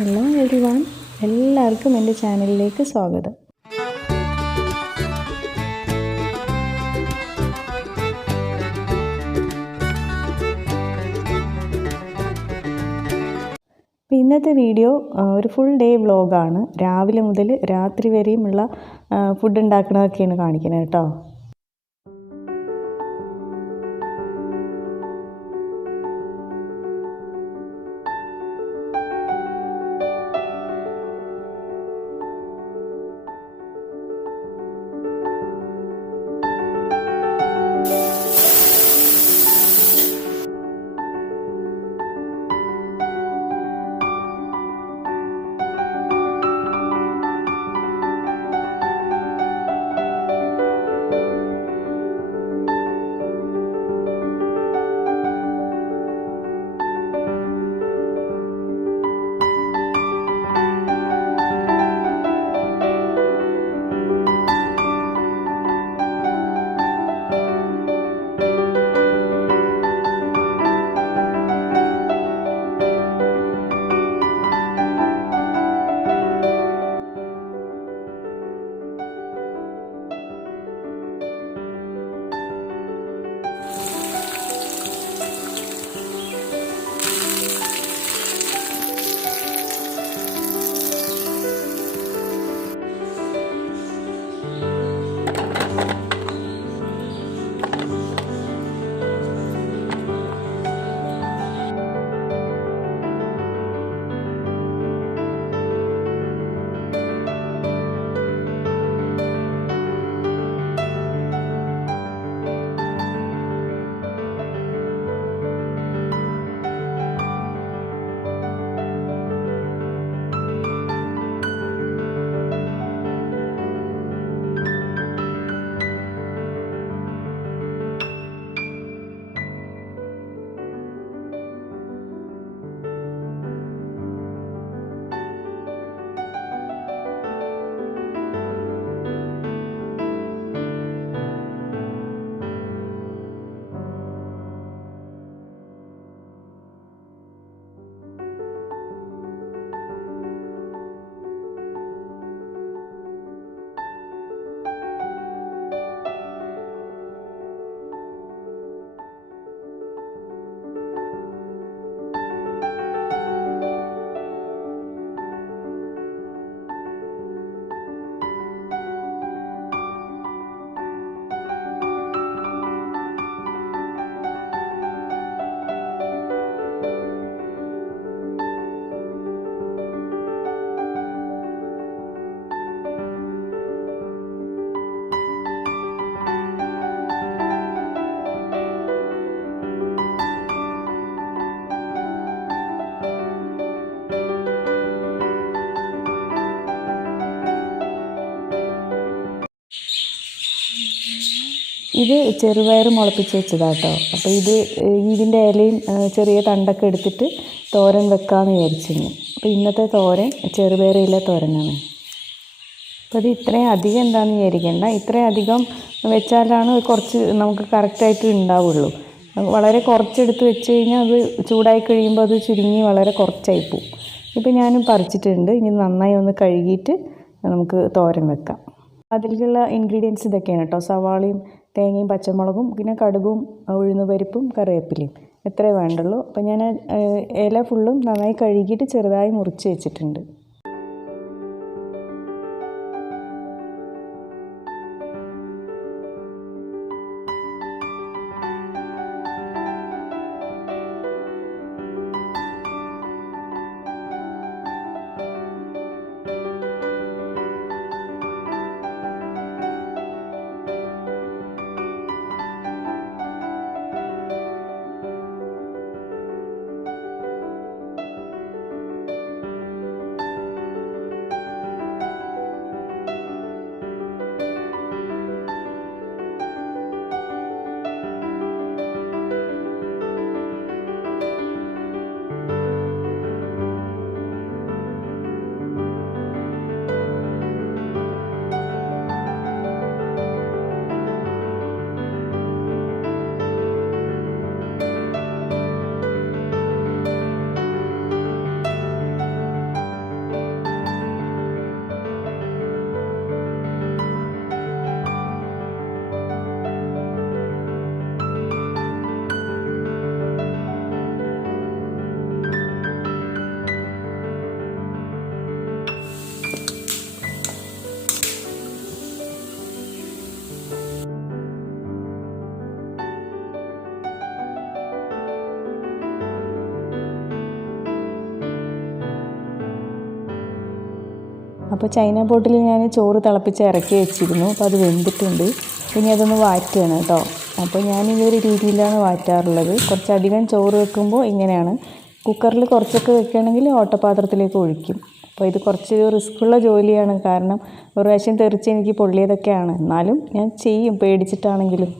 Hello everyone, എല്ലാവർക്കും എൻ്റെ ചാനലിലേക്ക് സ്വാഗതം. ഇന്നത്തെ വീഡിയോ ഒരു ഫുൾ ഡേ വ്ളോഗാണ്. രാവിലെ മുതൽ രാത്രി വരെയുമുള്ള ഫുഡ് ഉണ്ടാക്കുന്നതൊക്കെയാണ് കാണിക്കുന്നത് കേട്ടോ. ഇത് ചെറുപയർ മുളപ്പിച്ച് വെച്ചതാട്ടോ. അപ്പോൾ ഇതിൻ്റെ ഇലയും ചെറിയ തണ്ടൊക്കെ എടുത്തിട്ട് തോരൻ വെക്കാമെന്ന് വിചാരിച്ചിരുന്നു. അപ്പോൾ ഇന്നത്തെ തോരൻ ചെറുപയർ ഇല തോരനാണ്. അപ്പോൾ ഇത് ഇത്രയും അധികം എന്താണെന്ന് വിചാരിക്കേണ്ട, ഇത്രയും അധികം വെച്ചാലാണ് കുറച്ച് നമുക്ക് കറക്റ്റായിട്ട് ഉണ്ടാവുള്ളൂ. വളരെ കുറച്ചെടുത്ത് വെച്ച് കഴിഞ്ഞാൽ അത് ചൂടായി കഴിയുമ്പോൾ അത് ചുരുങ്ങി വളരെ കുറച്ചായി പോവും. ഇപ്പോൾ ഞാൻ പറിച്ചിട്ടുണ്ട്. ഇനി നന്നായി ഒന്ന് കഴുകിയിട്ട് നമുക്ക് തോരൻ വെക്കാം. അതിലേക്കുള്ള ഇൻഗ്രീഡിയൻസ് ഇതൊക്കെയാണ് കേട്ടോ. സവാളയും തേങ്ങയും പച്ചമുളകും പിന്നെ കടുകും ഉഴുന്നുപരിപ്പും കറിവേപ്പിലയും എത്രയേ വേണ്ടുള്ളൂ. അപ്പോൾ ഞാൻ ഇല ഫുള്ളും നന്നായി കഴുകിയിട്ട് ചെറുതായി മുറിച്ച് വെച്ചിട്ടുണ്ട്. അപ്പോൾ ചൈന പോട്ടിൽ ഞാൻ ചോറ് തിളപ്പിച്ച് ഇറക്കി വെച്ചിരുന്നു. അപ്പോൾ അത് വെന്തിട്ടുണ്ട്. ഇനി അതൊന്ന് വാറ്റുകയാണ് കേട്ടോ. അപ്പോൾ ഞാൻ ഈ ഒരു രീതിയിലാണ് വാറ്റാറുള്ളത്. കുറച്ചധികം ചോറ് വെക്കുമ്പോൾ ഇങ്ങനെയാണ്. കുക്കറിൽ കുറച്ചൊക്കെ വെക്കുകയാണെങ്കിൽ ഓട്ടപാത്രത്തിലേക്ക് ഒഴിക്കും. അപ്പോൾ ഇത് കുറച്ച് റിസ്ക്കുള്ള ജോലിയാണ്. കാരണം ഒരു പ്രാവശ്യം തെറിച്ച് എനിക്ക് പൊള്ളിയതൊക്കെയാണ്. എന്നാലും ഞാൻ ചെയ്യും, പേടിച്ചിട്ടാണെങ്കിലും.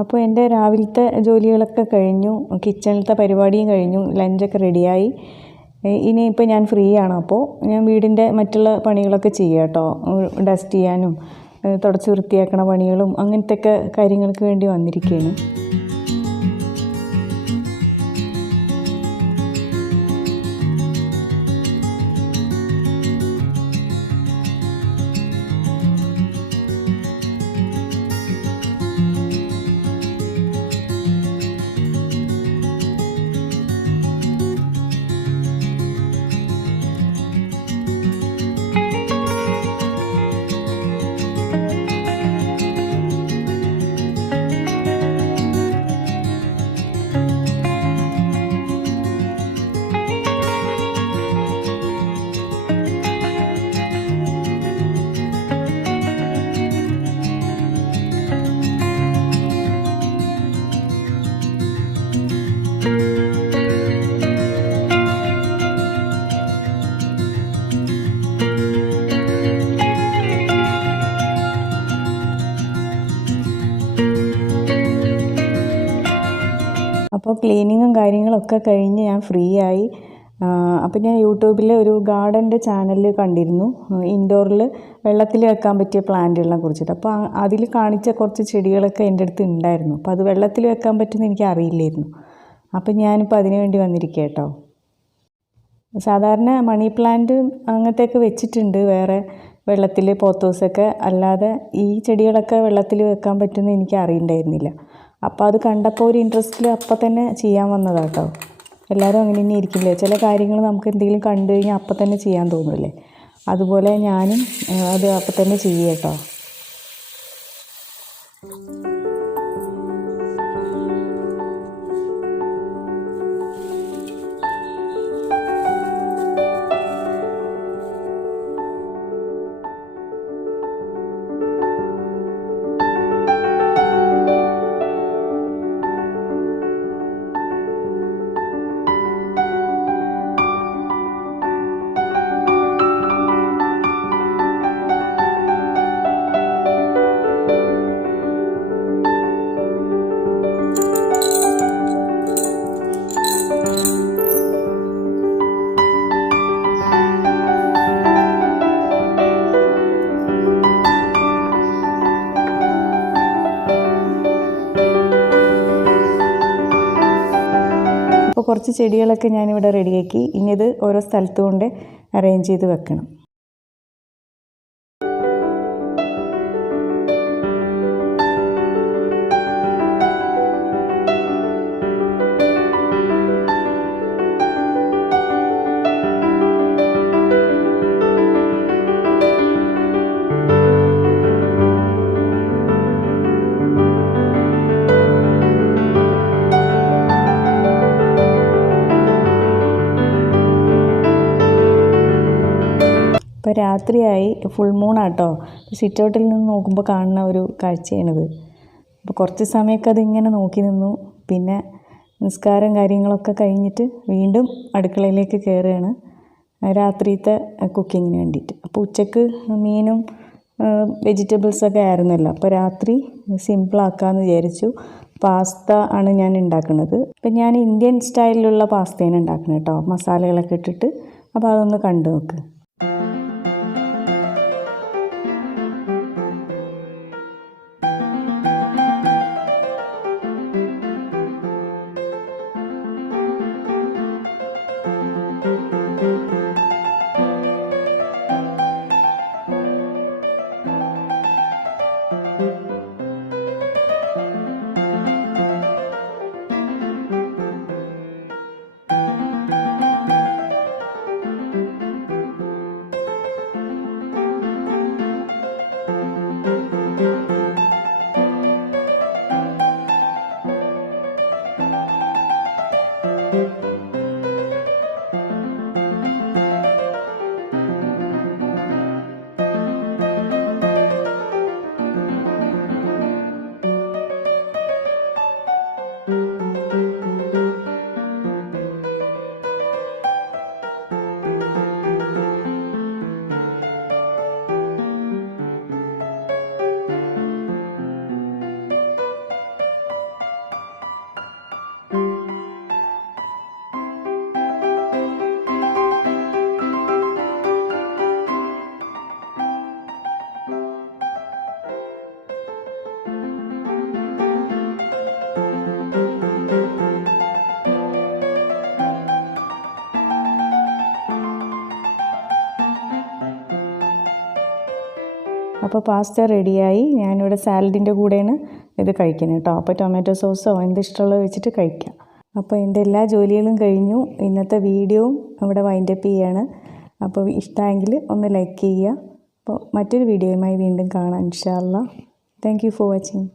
അപ്പോൾ എൻ്റെ രാവിലത്തെ ജോലികളൊക്കെ കഴിഞ്ഞു, കിച്ചണിലത്തെ പരിപാടിയും കഴിഞ്ഞു, ലഞ്ചൊക്കെ റെഡിയായി. ഇനിയിപ്പോൾ ഞാൻ ഫ്രീ ആണ്. അപ്പോൾ ഞാൻ വീടിൻ്റെ മറ്റുള്ള പണികളൊക്കെ ചെയ്യാം കേട്ടോ. ഡസ്റ്റ് ചെയ്യാനും തുടച്ച് വൃത്തിയാക്കണ പണികളും അങ്ങനത്തെയൊക്കെ കാര്യങ്ങൾക്ക് വേണ്ടി വന്നിരിക്കുകയാണ്. അപ്പോൾ ക്ലീനിങ്ങും കാര്യങ്ങളൊക്കെ കഴിഞ്ഞ് ഞാൻ ഫ്രീ ആയി. അപ്പോൾ ഞാൻ യൂട്യൂബിൽ ഒരു ഗാർഡൻ്റെ ചാനൽ കണ്ടിരുന്നു, ഇൻഡോറിൽ വെള്ളത്തിൽ വെക്കാൻ പറ്റിയ പ്ലാന്റുകളെ കുറിച്ചിട്ട്. അപ്പോൾ അതിൽ കാണിച്ച കുറച്ച് ചെടികളൊക്കെ എൻ്റെ അടുത്ത് ഉണ്ടായിരുന്നു. അപ്പോൾ അത് വെള്ളത്തിൽ വെക്കാൻ പറ്റുമെന്ന് എനിക്ക് അറിയില്ലായിരുന്നു. അപ്പോൾ ഞാനിപ്പോൾ അതിന് വേണ്ടി വന്നിരിക്കുക കേട്ടോ. സാധാരണ മണി പ്ലാന്റ് അങ്ങനത്തെയൊക്കെ വെച്ചിട്ടുണ്ട് വേറെ വെള്ളത്തിൽ, പോത്തോസൊക്കെ. അല്ലാതെ ഈ ചെടികളൊക്കെ വെള്ളത്തിൽ വെക്കാൻ പറ്റുമെന്ന് എനിക്ക് അറിയണ്ടായിരുന്നില്ല. അപ്പോൾ അത് കണ്ടപ്പോൾ ഒരു ഇൻട്രസ്റ്റിൽ അപ്പം തന്നെ ചെയ്യാൻ വന്നതാണ് കേട്ടോ. എല്ലാവരും അങ്ങനെ തന്നെ ഇരിക്കില്ലേ, ചില കാര്യങ്ങൾ നമുക്ക് എന്തെങ്കിലും കണ്ടു കഴിഞ്ഞാൽ അപ്പം തന്നെ ചെയ്യാൻ തോന്നില്ലേ. അതുപോലെ ഞാനും അത് അപ്പം തന്നെ ചെയ്യുക കേട്ടോ. അപ്പോൾ കുറച്ച് ചെടികളൊക്കെ ഞാനിവിടെ റെഡിയാക്കി. ഇനി ഇത് ഓരോ സ്ഥലത്ത് കൊണ്ട് അറേഞ്ച് ചെയ്ത് വെക്കണം. ഇപ്പോൾ രാത്രിയായി, ഫുൾ മൂണാട്ടോ. സിറ്റ് ഔട്ടിൽ നിന്ന് നോക്കുമ്പോൾ കാണുന്ന ഒരു കാഴ്ചയാണിത്. അപ്പോൾ കുറച്ച് സമയമൊക്കെ അതിങ്ങനെ നോക്കി നിന്നു. പിന്നെ നിസ്കാരം കാര്യങ്ങളൊക്കെ കഴിഞ്ഞിട്ട് വീണ്ടും അടുക്കളയിലേക്ക് കയറുകയാണ് രാത്രിയത്തെ കുക്കിങ്ങിന് വേണ്ടിയിട്ട്. അപ്പോൾ ഉച്ചക്ക് മീനും വെജിറ്റബിൾസൊക്കെ ആയിരുന്നല്ലോ. അപ്പോൾ രാത്രി സിമ്പിളാക്കാമെന്ന് വിചാരിച്ചു. പാസ്ത ആണ് ഞാൻ ഉണ്ടാക്കുന്നത്. അപ്പം ഞാൻ ഇന്ത്യൻ സ്റ്റൈലിലുള്ള പാസ്തയാണ് ഉണ്ടാക്കുന്നത് കേട്ടോ, മസാലകളൊക്കെ ഇട്ടിട്ട്. അപ്പോൾ അതൊന്ന് കണ്ടു നോക്ക്. അപ്പോൾ പാസ്ത റെഡിയായി. ഞാനിവിടെ സാലഡിൻ്റെ കൂടെയാണ് ഇത് കഴിക്കുന്നത് കേട്ടോ. അപ്പോൾ ടൊമാറ്റോ സോസോ എന്ത് ഇഷ്ടമുള്ളത് വെച്ചിട്ട് കഴിക്കാം. അപ്പോൾ എൻ്റെ എല്ലാ ജോലികളും കഴിഞ്ഞു. ഇന്നത്തെ വീഡിയോയും ഇവിടെ വൈൻഡപ്പ് ചെയ്യാണ്. അപ്പോൾ ഇഷ്ടമായെങ്കിൽ ഒന്ന് ലൈക്ക് ചെയ്യുക. അപ്പോൾ മറ്റൊരു വീഡിയോയുമായി വീണ്ടും കാണാം ഇൻഷാ അല്ലാ. Thank you for watching.